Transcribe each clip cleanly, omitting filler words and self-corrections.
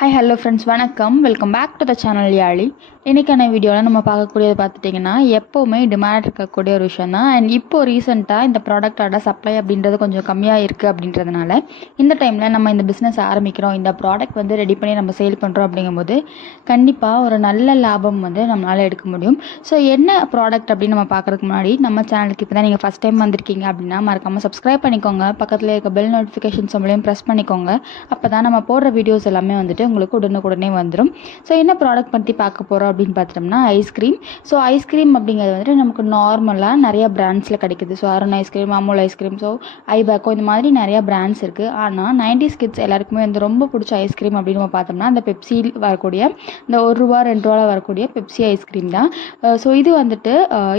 Hi hello friends, வணக்கம். Welcome back to the channel Yazhi. இன்றைக்கான வீடியோவில் நம்ம பார்க்கக்கூடியது பார்த்துட்டிங்கன்னா எப்போவுமே டிமாண்ட் இருக்கக்கூடிய ஒரு விஷயம் தான். அண்ட் இப்போது ரீசெண்டாக இந்த ப்ராடக்டோட சப்ளை அப்படின்றது கொஞ்சம் கம்மியாக இருக்குது அப்படின்றதுனால இந்த டைமில் நம்ம இந்த பிஸ்னஸ் ஆரம்பிக்கிறோம், இந்த ப்ராடக்ட் வந்து ரெடி பண்ணி நம்ம சேல் பண்ணுறோம் அப்படிங்கும்போது கண்டிப்பாக ஒரு நல்ல லாபம் வந்து நம்மளால் எடுக்க முடியும். ஸோ என்ன ப்ராடக்ட் அப்படின்னு நம்ம பார்க்குறதுக்கு முன்னாடி நம்ம சேனலுக்கு இப்போ தான் நீங்கள் ஃபஸ்ட் டைம் வந்திருக்கீங்க அப்படின்னா மறக்காமல் சப்ஸ்கிரைப் பண்ணிக்கோங்க. பக்கத்தில் இருக்க பெல் நோட்டிஃபிகேஷன் சிம்பளையும் ப்ரெஸ் பண்ணிக்கோங்க. அப்போ தான் நம்ம போடுற வீடியோஸ் எல்லாமே வந்துட்டு உங்களுக்கு உடனுக்குடனே வந்துடும். ஸோ என்ன ப்ராடக்ட் பற்றி பார்க்க போகிறோம் அப்படின்னு பார்த்துட்டோம்னா ஐஸ்கிரீம். ஸோ ஐஸ்கிரீம் அப்படிங்கிறது வந்துட்டு நமக்கு நார்மலாக நிறைய பிராண்ட்ஸில் கிடைக்குது. So Arun ice cream, Amul ice cream, so Ibaco, இந்த மாதிரி நிறைய பிராண்ட்ஸ் இருக்குது. ஆனால் 90s கிட்ஸ் எல்லாருக்குமே வந்து ரொம்ப பிடிச்ச ஐஸ்கிரீம் அப்படின்னு நம்ம பார்த்தோம்னா அந்த பெப்சியில் வரக்கூடிய இந்த ₹1 ₹2 வரக்கூடிய பெப்சி ஐஸ்கிரீம் தான். ஸோ இது வந்துட்டு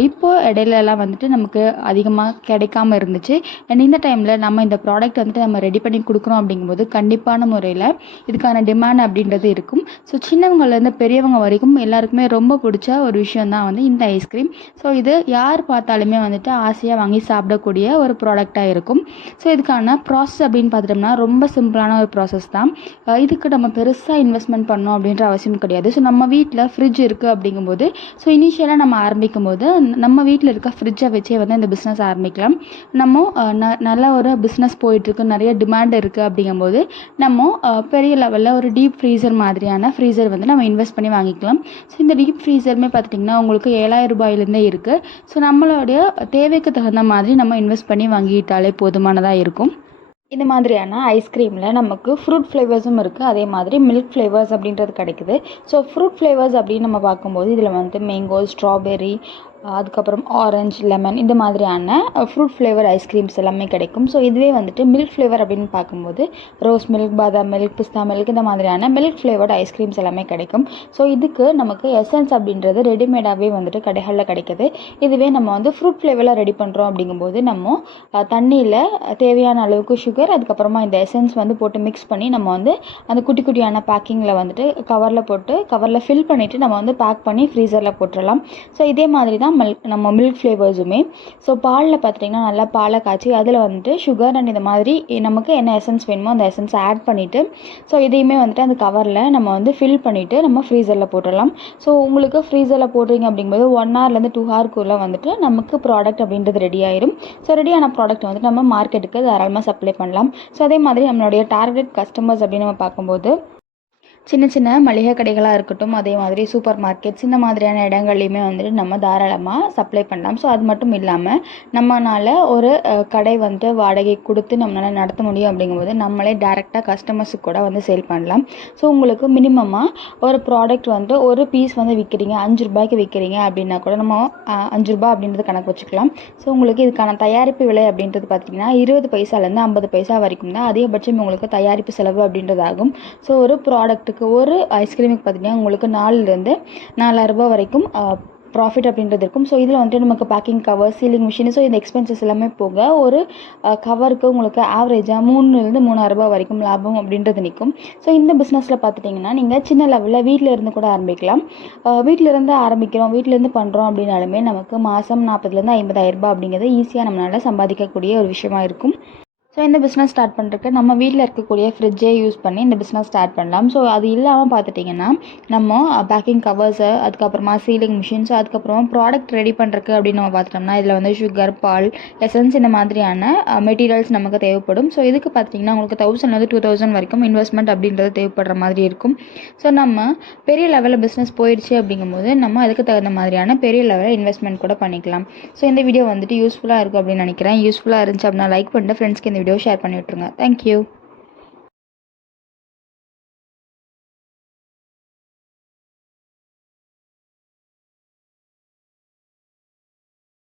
இப்போது இடையிலலாம் வந்துட்டு நமக்கு அதிகமாக கிடைக்காம இருந்துச்சு. அண்ட் இந்த டைமில் நம்ம இந்த ப்ராடக்ட் வந்துட்டு நம்ம ரெடி பண்ணி கொடுக்குறோம் அப்படிங்கும்போது கண்டிப்பான முறையில் இதுக்கான டிமாண்ட் அப்படின்றது இருக்கும். ஸோ சின்னவங்கலேருந்து பெரியவங்க வரைக்கும் எல்லாருக்குமே ரொம்ப பிடிச்ச ஒரு விஷயம் தான் வந்து இந்த ஐஸ்கிரீம். ஸோ இது யார் பார்த்தாலுமே வந்துட்டு ஆசையாக வாங்கி சாப்பிடக்கூடிய ஒரு ப்ராடக்டாக இருக்கும். ஸோ இதுக்கான ப்ராசஸ் அப்படின்னு பார்த்துட்டோம்னா ரொம்ப சிம்பிளான ஒரு ப்ராசஸ் தான். இதுக்கு நம்ம பெருசாக இன்வெஸ்ட்மெண்ட் பண்ணணும் அப்படின்ற அவசியம் கிடையாது. ஸோ நம்ம வீட்டில் ஃப்ரிட்ஜ் இருக்குது அப்படிங்கும்போது ஸோ இனிஷியலாக நம்ம ஆரம்பிக்கும் போது நம்ம வீட்டில் இருக்க ஃப்ரிட்ஜை வச்சே வந்து இந்த பிஸ்னஸ் ஆரம்பிக்கலாம். நம்ம நல்ல ஒரு பிஸ்னஸ் போயிட்டுருக்கு, நிறைய டிமாண்ட் இருக்குது அப்படிங்கும்போது நம்ம பெரிய லெவலில் ஒரு டீப் ஃப்ரீசர் மாதிரியான ஃப்ரீசர் வந்து நம்ம இன்வெஸ்ட் பண்ணி வாங்கிக்கலாம். ஸோ இந்த டீப் ஃப்ரீசருமே பார்த்துட்டிங்கன்னா உங்களுக்கு ₹7,000 இருக்குது. ஸோ நம்மளுடைய தேவைக்கு தகுந்த மாதிரி நம்ம இன்வெஸ்ட் பண்ணி வாங்கிட்டாலே போதுமானதாக இருக்கும். இந்த மாதிரியான ஐஸ்கிரீமில் நமக்கு ஃப்ரூட் ஃப்ளேவர்ஸும் இருக்குது, அதே மாதிரி மில்க் ஃப்ளேவர்ஸ் அப்படின்றது கிடைக்குது. ஸோ ஃப்ரூட் ஃப்ளேவர்ஸ் அப்படின்னு நம்ம பார்க்கும்போது இதில் வந்து மேங்கோ, ஸ்ட்ராபெர்ரி, அதுக்கப்புறம் ஆரஞ்சு, லெமன், இந்த மாதிரியான ஃப்ரூட் ஃப்ளேவர் ஐஸ்கிரீம்ஸ் எல்லாமே கிடைக்கும். ஸோ இதுவே வந்துட்டு மில்க் ஃப்ளேவர் அப்படின்னு பார்க்கும்போது ரோஸ் மில்க், பாதாம் மில்க், பிஸ்தா மில்க், இந்த மாதிரியான மில்க் ஃப்ளேவர்டு ஐஸ்கிரீம்ஸ் எல்லாமே கிடைக்கும். ஸோ இதுக்கு நமக்கு எசன்ஸ் அப்படின்றது ரெடிமேடாகவே வந்துட்டு கடைகளில் கிடைக்குது. இதுவே நம்ம வந்து ஃப்ரூட் ஃப்ளேவரில் ரெடி பண்ணுறோம் அப்படிங்கும்போது நம்ம தண்ணியில் தேவையான அளவுக்கு சுகர், அதுக்கப்புறமா இந்த எசன்ஸ் வந்து போட்டு மிக்ஸ் பண்ணி நம்ம வந்து அந்த குட்டி குட்டியான பேக்கிங்கில் வந்துட்டு கவரில் ஃபில் பண்ணிவிட்டு நம்ம வந்து பேக் பண்ணி ஃப்ரீசரில் போட்டுடலாம். ஸோ இதே மாதிரி தான் நம்ம மில்க் ஃப்ளேவர்ஸுமே. ஸோ பாலில் பார்த்துட்டிங்கன்னா நல்லா பாலை காய்ச்சி அதில் வந்துட்டு சுகர் அண்ட் இந்த மாதிரி நமக்கு என்ன எசன்ஸ் வேணுமோ அந்த எசன்ஸ் ஆட் பண்ணிவிட்டு ஸோ இதையுமே வந்துட்டு அந்த கவரில் நம்ம வந்து ஃபில் பண்ணிவிட்டு நம்ம ஃப்ரீசரில் போட்டுடலாம். ஸோ உங்களுக்கு ஃப்ரீசரில் போடுறீங்க அப்படிங்கும்போது 1 hourலேருந்து 2 hourக்குள்ளே வந்துட்டு நமக்கு ப்ராடக்ட் அப்படின்றது ரெடி ஆயிடும். ஸோ ரெடியான ப்ராடக்ட் வந்துட்டு நம்ம மார்க்கெட்டுக்கு தாராளமாக சப்ளை பண்ணலாம். ஸோ அதே மாதிரி நம்மளுடைய டார்கெட் கஸ்டமர்ஸ் அப்படின்னு நம்ம பார்க்கும்போது சின்ன சின்ன மளிகை கடைகளாக இருக்கட்டும், அதே மாதிரி சூப்பர் மார்க்கெட்ஸ், இந்த மாதிரியான இடங்கள்லையுமே வந்துட்டு நம்ம தாராளமாக சப்ளை பண்ணலாம். ஸோ அது மட்டும் இல்லாமல் நம்மளால் ஒரு கடை வந்துட்டு வாடகை கொடுத்து நம்மளால் நடத்த முடியும் அப்படிங்கும்போது நம்மளே டேரெக்டாக கஸ்டமர்ஸுக்கு கூட வந்து சேல் பண்ணலாம். ஸோ உங்களுக்கு மினிமமாக ஒரு ப்ராடக்ட் வந்துட்டு ஒரு பீஸ் வந்து விற்கிறீங்க, ₹5 விற்கிறீங்க அப்படின்னா கூட நம்ம ₹5 அப்படின்றது கணக்கு வச்சுக்கலாம். ஸோ உங்களுக்கு இதுக்கான தயாரிப்பு விலை அப்படின்றது பார்த்திங்கன்னா 20 பைசாலேருந்து 50 பைசா வரைக்கும் தான் அதிகபட்சம் உங்களுக்கு தயாரிப்பு செலவு அப்படின்றது ஆகும். ஸோ ஒரு ப்ராடக்ட்டுக்கு ஒரு ஐஸ்கிரீமுக்கு பார்த்திங்கன்னா உங்களுக்கு ₹4,000 ₹4,000 வரைக்கும் ப்ராஃபிட் அப்படின்றது இருக்கும். ஸோ இதில் வந்துட்டு நமக்கு packing cover, sealing machine, so இந்த எக்ஸ்பென்சஸ் எல்லாமே போக ஒரு கவருக்கு உங்களுக்கு ஆவரேஜாக ₹3,000 ₹3,000 வரைக்கும் லாபம் அப்படின்றது நிற்கும். ஸோ இந்த பிஸ்னஸில் பார்த்துட்டிங்கன்னா நீங்கள் சின்ன லெவலில் வீட்டில் இருந்து கூட ஆரம்பிக்கலாம். வீட்டிலேருந்து ஆரம்பிக்கிறோம், வீட்டிலேருந்து பண்ணுறோம் அப்படின்னாலுமே நமக்கு மாதம் ₹40,000 ₹50,000 அப்படிங்கிறது ஈஸியாக நம்மளால் சம்பாதிக்கக்கூடிய ஒரு விஷயமா இருக்கும். ஸோ இந்த பிஸ்னஸ் ஸ்டார்ட் பண்ணுறதுக்கு நம்ம வீட்டில் இருக்கக்கூடிய ஃப்ரிட்ஜே யூஸ் பண்ணி இந்த பிஸ்னஸ் ஸ்டார்ட் பண்ணலாம். ஸோ அது இல்லாமல் பார்த்துட்டிங்கன்னா நம்ம பேக்கிங் கவர்ஸு, அதுக்கப்புறமா சீலிங் மிஷின்ஸ், அதுக்கப்புறமா ப்ராடக்ட் ரெடி பண்ணுறதுக்கு அப்படின்னு நம்ம பார்த்துட்டோம்னா இதில் வந்து சுகர், பால், எசன்ஸ், இந்த மாதிரியான மெட்டீரியல்ஸ் நமக்கு தேவைப்படும். ஸோ இதுக்கு பார்த்திங்கன்னா உங்களுக்கு 1000 $2,000 வரைக்கும் இன்வெஸ்ட்மெண்ட் அப்படின்றது தேவைப்படுற மாதிரி இருக்கும். ஸோ நம்ம பெரிய லெவலில் பிஸ்னஸ் போயிடுச்சு அப்படிங்கும்போது நம்ம அதுக்கு தகுந்த மாதிரியான பெரிய லெவலில் இன்வெஸ்ட்மெண்ட் கூட பண்ணிக்கலாம். ஸோ இந்த வீடியோ வந்துட்டு யூஸ்ஃபுல்லாக இருக்கும் அப்படின்னு நினைக்கிறேன். யூஸ்ஃபுல்லாக இருந்துச்சு அப்படின்னா லைக் பண்ணிட்டு ஃப்ரெண்ட்ஸ்க்கு இந்த வீடியோ ஷேர் பண்ணி விட்டுருங்க. தேங்க்யூ.